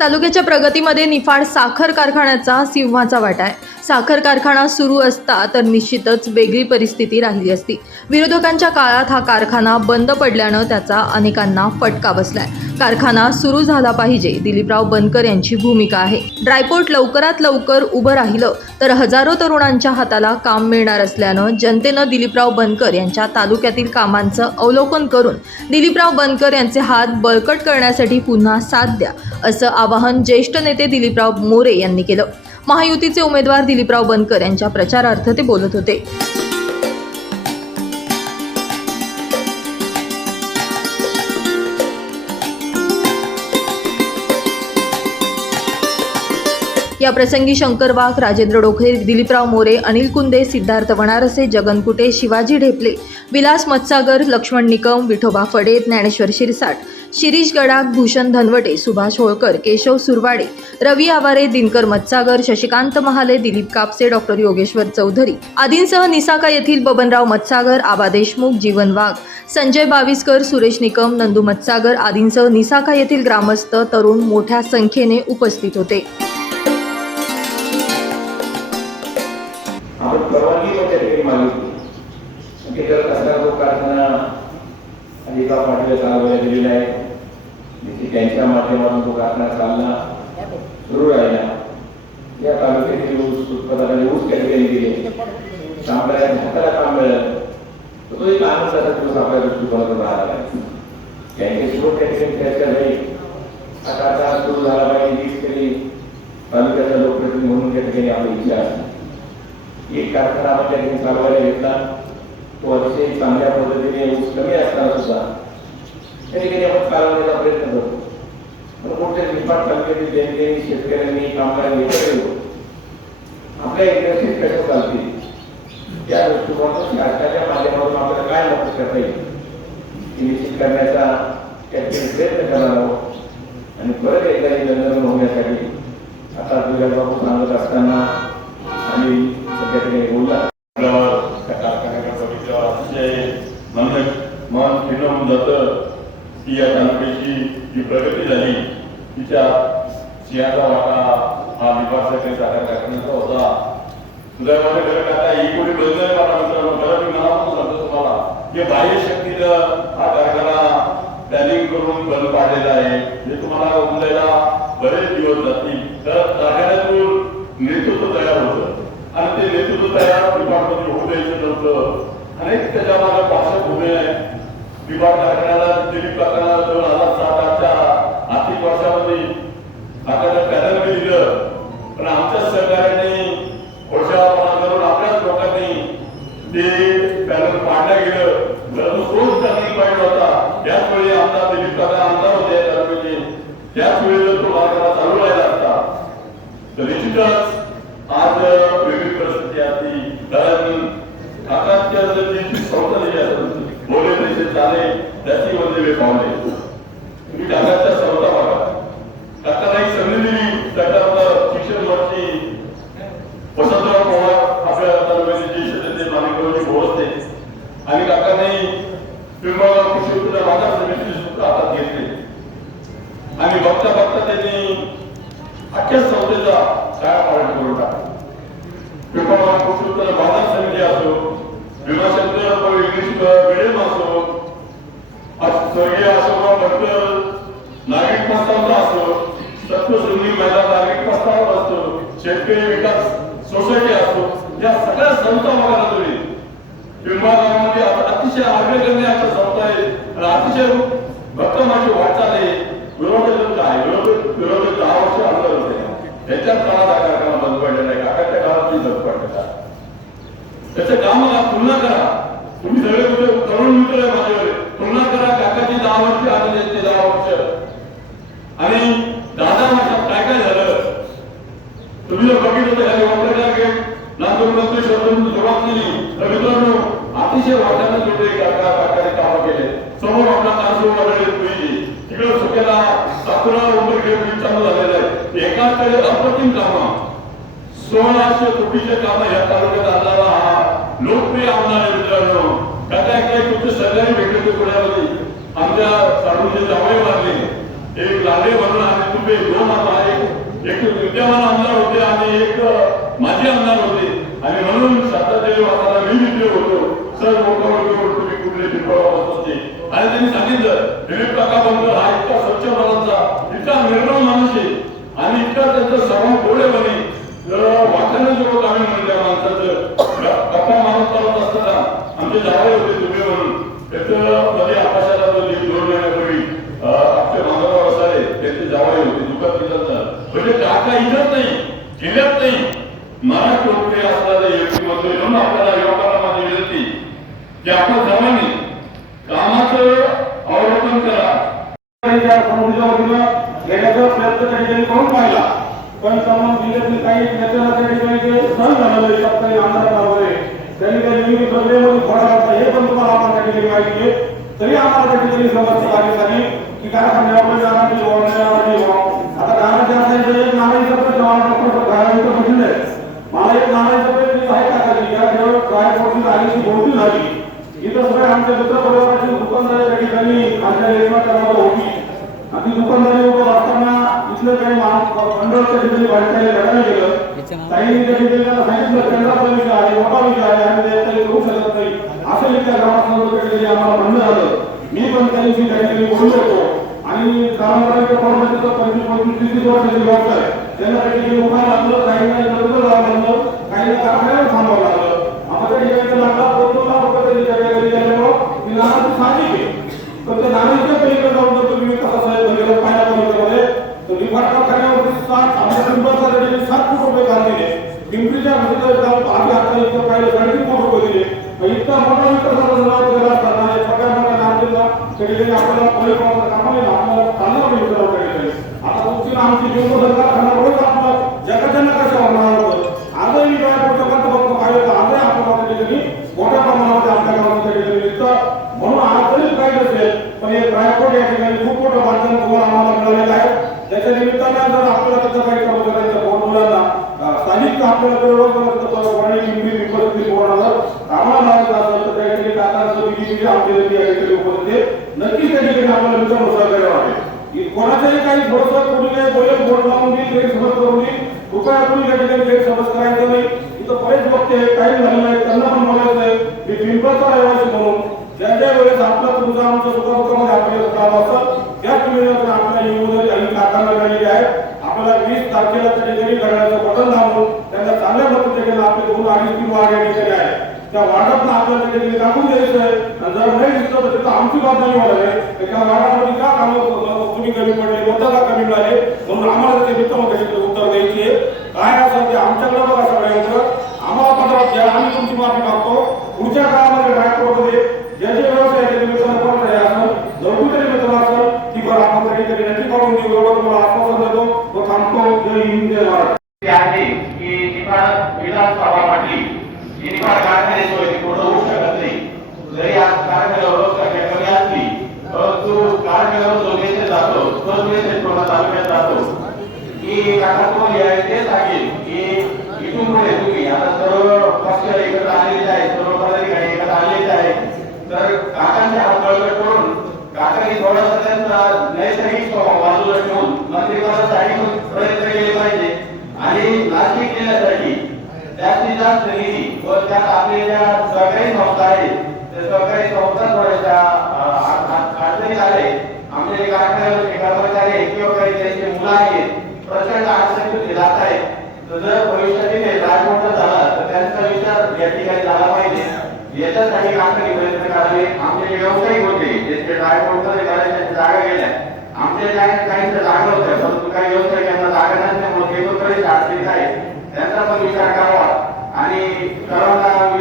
तालुक्याच्या प्रगतीमध्ये निफाड साखर कारखान्याचा सिंहाचा वाटा आहे. साखर कारखाना सुरू असता तर निश्चितच वेगळी परिस्थिती राहिली असती. विरोधकांच्या काळात हा कारखाना बंद पडल्यानं त्याचा अनेकांना फटका बसलाय. कारखाना सुरू झाला पाहिजे दिलीपराव बनकर यांची भूमिका आहे. ड्रायपोर्ट लवकरात लवकर उभं राहिलं तर हजारो तरुणांच्या हाताला काम मिळणार असल्यानं जनतेनं दिलीपराव बनकर यांच्या तालुक्यातील कामांचं अवलोकन करून दिलीपराव बनकर यांचे हात बळकट करण्यासाठी पुन्हा साथ द्या असं आवाहन ज्येष्ठ नेते दिलीपराव मोरे यांनी केलं. महायुतीचे उमेदवार दिलीपराव बनकर यांच्या प्रचारार्थ ते बोलत होते. या प्रसंगी शंकर वाघ राजेंद्र डोखरे दिलीपराव मोरे अनिल कुंदे सिद्धार्थ वणारसे जगन कुटे शिवाजी ढेपले विलास मत्सागर लक्ष्मण निकम विठोबा फडे ज्ञानेश्वर शिरसाट शिरीष गडाख भूषण धनवटे सुभाष होळकर केशव सुरवाडे रवी आवारे दिनकर मत्सागर शशिकांत महाले दिलीप कापसे डॉक्टर योगेश्वर चौधरी. आदींसह निसाका येथील बबनराव मत्सागर आबा देशमुख जीवन वाघ संजय बाविस्कर सुरेश निकम नंदू मत्सागर आदींसह निसाका येथील ग्रामस्थ तरुण मोठ्या संख्येने उपस्थित होते. अलिबा पाटील चालवल्या गेलेला आहे निश्चित त्यांच्या माध्यमातून तो कारखाना चालला सुरू राहिला या तालुक्यातील ऊस उत्पादनाने ऊस ठिकाणी दिले कामगारांच्या हाताला काम मिळालं तर तो एक आनंदाचा दिवस आपल्या दृष्टिकोनातून राहिला आहे त्यांच्याशी पण त्या ठिकाणी चर्चा झाली हा कारखाना सुरू झाला पाहिजे हीच तरी तालुक्याचा लोकप्रतिनिधी म्हणून त्या ठिकाणी आपली इच्छा असते एक कारखाना आपण त्या ठिकाणी चालवायला घेतला तो चांगल्या पद्धतीने ऊस कमी असताना सुद्धा त्या ठिकाणी आपण चालवण्याचा प्रयत्न करतो. पण मोठ्या निपाट तालुक्यातील जनतेने शेतकऱ्यांनी कामगारांनी एकत्र आपल्या इंडस्ट्रीज कशा चालतील? त्या दृष्टिकोनातून शासनाच्या माध्यमातून आपल्याला काय मदत करता येईल? निश्चित करण्याचा त्या प्रयत्न करणार आहोत. आणि परत एकदा हे होण्यासाठी आता तुझ्या सांगत असताना आम्ही सध्या ठिकाणी बोलला आपल्यावर त्या कारखान्याकडे बघितल्यावर अतिशय मन मन फिरवून जातं की या तालुक्याची जी प्रगती झाली. तिच्या सिंहाचा वाटा हा विभागासाठी साखर कारखान्याचा होता. सुदैवाने खरं आता ही कोणी बदल मला मित्रांनो खरं मी मनापासून सांगतो तुम्हाला की बाह्य शक्तीनं हा कारखाना प्लॅनिंग करून बंद पाडलेला आहे. हे तुम्हाला उमलायला बरेच दिवस जातील. तर कारखान्यातून नेतृत्व तयार होतं. आणि ते नेतृत्व तयार डिपार्टमेंट होऊ द्यायचं नव्हतं अनेक त्याच्यामागे पार्श्वभूमी आहे विभाग कारखान्याला दिलीप कारखाना दोन हजार सात आठच्या आर्थिक वर्षामध्ये कारखान्यात पॅनल बी दिलं. पण आमच्या सहकार्याने वर्षापणा करून आपल्याच लोकांनी ते पॅनल पाडलं गेलं. परंतु तोच चांगली पॉईंट होता. त्याच वेळी आमचा दिलीप काका आमदार होते तालुक्याचे त्याच वेळी तो कारखाना चालू राहिला असता तर निश्चितच आज वेगळी परिस्थिती असती कारण काकाच्या जर जी संस्था दिली त्याचे चाले त्याची मध्ये पावले तुम्ही काकाच्या सर्वता बघा काकाला एक संधी दिली त्याच्यातलं शिक्षण वर्षी वसंतराव पवार शेतकरी विकास सोसायटी असो या सगळ्या संस्था बघायला तुम्ही. विभागामध्ये अतिशय अग्रगण्य अशा संस्था आहेत. आणि अतिशय भक्त माझी वाटचाल आहे. विरोधक आहे विरोधक विरोधक दहा वर्ष आंदोलन होते त्याच्यात काळात हा कारखाना बंद पडलेला आहे काकाच्या काळात मी बंद पडलेला त्याच्या कामाला तुलना करा. तुम्ही सगळे कुठे तरुण मित्र आहे माझे तुलना करा काकाची दहा वर्ष आणि त्यांची दहा वर्ष आणि दहा दहा वर्षात काय काय झालं तुम्ही जर बघितलं तर ह्या वापरल्या गेट नांदूर मंत्री शोधून सुरुवात केली तर मित्रांनो अतिशय वाटाणा जोडले काका काकाने कामं केले समोर आपला कासू वगैरे तुझी तिकडे सुक्याला साकुरा उंबर घेऊन चालू झालेलं आहे एकाकडे अप्रतिम कामं सोळाशे कोटीचे काम या तालुक्यात आणणारा हा लोकप्रिय आमदार आहे मित्रांनो. काका काय तुमचे सरकारी भेटले पुण्यामध्ये. आमच्या साडूचे जावळे मारले. एक लाडे म्हणून आणि तुम्ही दोन आमदार एक एक विद्यमान आमदार होते आणि एक माजी आमदार होते. आणि म्हणून सत्तादेवी वासाला मी विद्य होतो. सर मोठं मोठं तुम्ही कुठले पिंपळावर होते. आणि त्यांनी सांगितलं दिलीप काका बंकर हा इतका स्वच्छ मनाचा इतका निर्मळ माणूस आहे. आणि इतका त्यांचं सर्व डोळे बने आम्ही म्हणून माणसाचं गप्पा माणूस चालत असताना आमचे जावे होते तुम्ही म्हणून. त्याचं मध्ये आकाशाला दोन महिन्यापूर्वी आपले माधवराव असारे त्यांचे जावे होते दुःखात निधन म्हणजे काका इथंच नाही जिल्ह्यात नाही. महाराष्ट्र लोकप्रिय असणारे व्यक्तिमत्व आहे. म्हणून आपल्याला युवकांना माझी विनंती की आपण सर्वांनी कामाचं अवलोकन करा. त्या प्रयत्न त्यांनी करून पाहिला. पण तमाम जिल्ह्यातील काही नेत्यांना त्या ठिकाणी ते सहन झालेलं आहे काही आमदार वगैरे त्यांनी त्या निवडणूक प्रक्रियेमध्ये थोडा घातला. हे पण तुम्हाला आपण त्या ठिकाणी माहिती आहे. तरी आम्हाला त्या ठिकाणी समस्या आली झाली की कारखान्यावर जाणारी जाणार जाणारी जेवण आता त्या असायचं एक नारायणचा प्रश्न मला डॉक्टर घरामध्ये कठीण आहे. मला एक नारायणचा प्रश्न आहे का कधी? या केवळ काय ट्रायपोर्टची आलीची भोवती झाली. इथं सगळे आमच्या मित्र परिवाराची दुकानदार त्या ठिकाणी आमच्या निर्माण करणार होती आणि दुकानदारी इथलं काही मंडळच्या ठिकाणी भाजपाने लढायला गेलं. काही त्या ठिकाणी त्यांना सांगितलं केंद्राचा विषय आहे मोठा विषय आहे आणि ते काही करू शकत नाही. असं त्या ठिकाणी आम्हाला म्हणणं झालं. मी पण त्या दिवशी त्या ठिकाणी बोललो होतो. आणि ग्रामपंचायत फॉर्मॅटचं पंचवीस पंचवीस तीस वर्षाची व्यवस्था आहे. त्यांना त्या ठिकाणी उभा लागलं काही काही लग्न जावं लागलं काही कारखान्यावर थांबावं लागलं. आता त्या ठिकाणी लागला दोन लाख रुपये त्यांनी त्या ठिकाणी गेल्यामुळं ती नानाची साहजिक आहे. पण त्या नानाच्या पलीकडे जाऊन जर तुम्ही कसा साहेब पाहिला तर निफाड कारखान्यावरती सात आमच्या कुटुंबाचा त्या सात कोटी रुपये काल दिले पिंपरीच्या घटनेत आम्ही आता इथं पाहिलं साडेतीन कोटी रुपये दिले. मग इतका मोठा विकासाचा झाला केला असताना या सगळ्या मोठ्या नामदेवला त्या ठिकाणी आपल्याला पुढे पाहून कामाने आपल्याला चांगला नाही विचारावं त्या आता तुमची आमची जीवन सरकार खाण्यावरच आपलं जगाच्या नकाशा होणार होतं आजही मी काय करतो का बघतो काय होतं आजही आपल्याला त्या ठिकाणी मोठ्या प्रमाणामध्ये आपल्या गावात त्या ठिकाणी निघतं म्हणून आज जरी काय नसेल पण हे ट्रायपोर्ट या ठिकाणी खूप मोठं माध्यम तुम्हाला आम्हाला मिळालेलं आहे त्याच्या निमित्तानं जर आपल्याला तिथं काही कर्मचाऱ्यांच्या फोन मुलांना अं, स्थानिक आपल्याला तेवढं वणी पिंपरी पिंपरी बोर्डावर कामाला लावायचं असेल तर त्या ठिकाणी काकांचं बीजेपी आमच्या या ठिकाणी उपस्थित नक्कीच त्या ठिकाणी आपल्याला करायला काही थोडंसं कोणी काही बोलेल बोर्ड लावून देईल गैरसमज करून देईल कृपया कोणी त्या ठिकाणी गैरसमज करायचं नाही. इथं बरेच बघते काही झालेलं आहे त्यांना पण बोलायचं आहे. मी पिंपळचा रहिवासी म्हणून ज्या ज्या वेळेस आपला तुमचा आमच्या आपल्याला काम असेल त्या तुम्ही आपल्या युवजरी आणि कारखाना झालेली आहे आपल्याला वीस तारखेला त्या ठिकाणी करण्याचं बटन दाबून त्यांना चांगल्या पद्धतीने आपले दोन अडीच तीन वाढ या ठिकाणी आहे त्या वार्डात आपल्याला त्या ठिकाणी टाकून द्यायचं आहे. आणि जर नाही दिसलं तर तिथं आमची बातमी होणार आहे. त्या वार्डामध्ये का कामं तुम्ही कमी पडले मतं कमी मिळाले? म्हणून आम्हाला ते मित्र त्याच्याकडे उत्तर द्यायची आहे. काय असं ते आमच्याकडे बघा सगळ्यांचं आम्हाला पत्रात द्या आम्ही तुमची माफी मागतो. पुढच्या काळामध्ये ट्रायपोर्टमध्ये जे जे व्यवसाय आहे मित्र आहे असं जवळून मित्र असेल ती बरं आपण त्या नक्की काढून देऊ. एवढं तुम्हाला आश्वासन देतो. व थांबतो. जय हिंद जय महाराज ते आहे की निफाड विलास बाबा पाटील ही निफाड कारखान्याशिवाय ती पूर्ण होऊ शकत नाही जरी आज कारखान्यावर रोजगार कमी असली परंतु कारखान्यावर जो मेसेज जातो तोच मेसेज पूर्ण तालुक्यात जातो की काका तुम्हाला ते सांगेल की इथून पुढे तुम्ही आता सर्व पक्ष एकत्र आलेले आहे सर्व पदाधिकारी एकत्र आलेले आहे तर काकांच्या हात बळकट करून काकांनी थोडासा त्यांचा नैसर्गिक स्वभाव बाजूला ठेवून मंत्रिपदासाठी प्रयत्न केले पाहिजे आणि नाशिक जिल्ह्यासाठी जास्तीत जास्त निधी व त्यात आपल्या सहकारी संस्था आहेत त्या सहकारी संस्था थोड्याशा अडचणीत आले आमचे जे कारखान्यावर कर्मचारी किंवा काही त्यांची मुलं आहेत. प्रचंड अडचणीतून जात आहे. तर जर भविष्यातील तिथे झाला तर त्यांचा विचार या ठिकाणी झाला पाहिजे. याच्यासाठी कारखाने प्रयत्न करावे आमचे जे व्यावसायिक होते जे ड्रायव्हर करायच्या जागा गेल्या. आमच्या ज्या काही जागा होत्या परंतु काही व्यावसायिकांना जागा नसल्यामुळे ते पण अडचणीत आहे त्यांचा पण विचार करावा. आणि सर्वांना